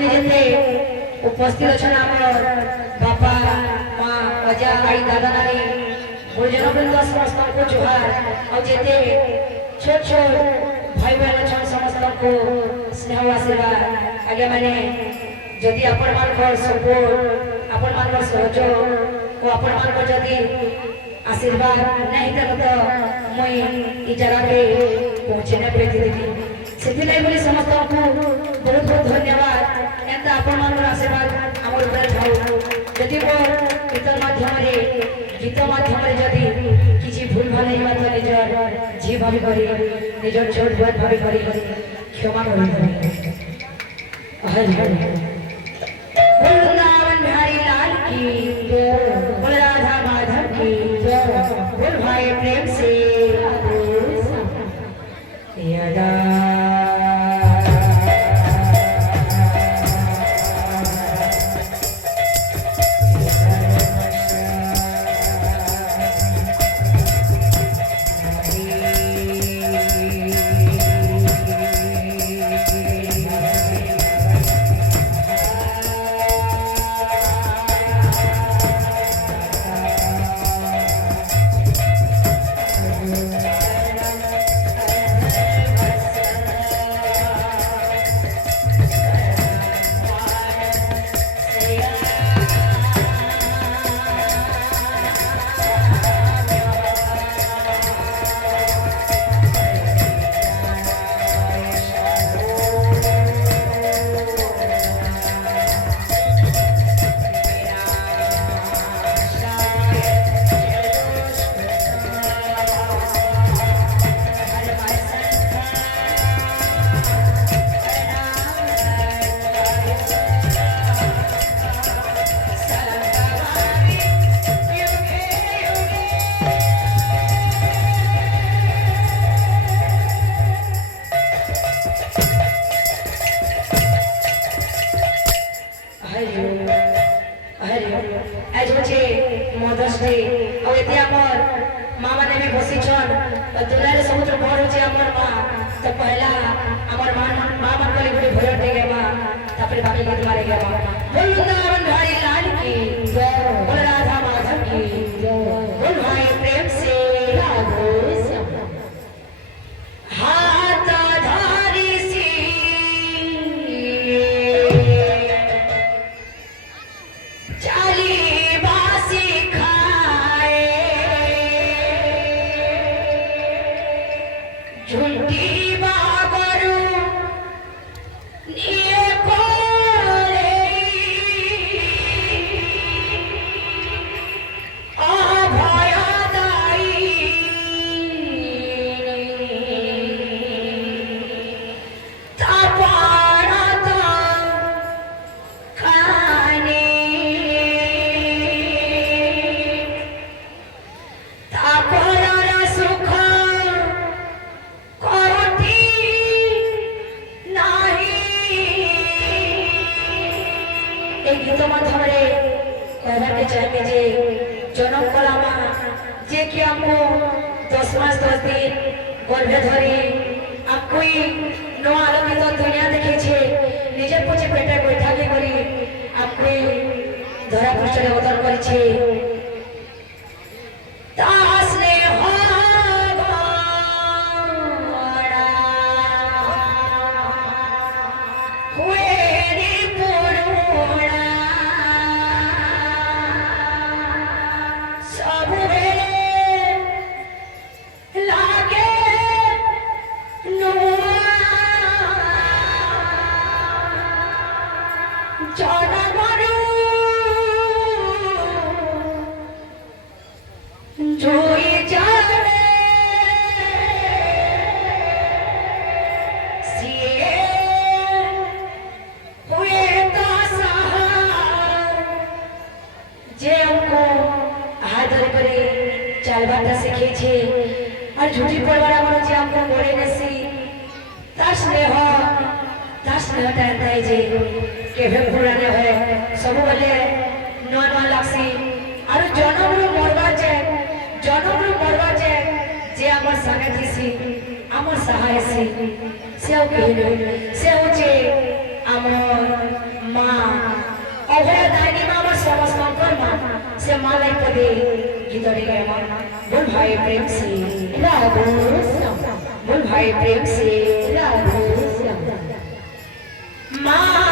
आउनी जते उपस्थित अछन हमर बापा मां अजा आई दादा नानी गुरुजन वृंद समस्त को जोहार और जते छोट छोट भाई बहन अछन समस्त को स्नेह आशीर्वाद आगे माने जदि आपण मान को सपोर्ट आपण मान को सहयोग और आपण मान को जदि आशीर्वाद नहीं तो मुई ई जगह पे पहुंचने पे देवी सेति नै बोली समस्त को बहुत बहुत धन्यवाद एंता आपण मान आशीर्वाद हमर ऊपर थाउ जदि मोर गीत माध्यम रे गीत माध्यम रे जदि किछि भूल भाल नहीं बात निजर जी भाभी करी निजर छोट बड़ भाभी करी क्षमा करी हरि हरि वृंदावन बिहारी लाल की बोल राधा माधव की बोल भाई प्रेम से यदा सब बोले नुआ नुआ लागसी और जनमरु मरवा जे जे आमर संगे थिसी आमर सहाय से से होचे आमर गीतरे बोल भाई प्रेम से राधे श्याम बोल भाई प्रेम से राधे श्याम माँ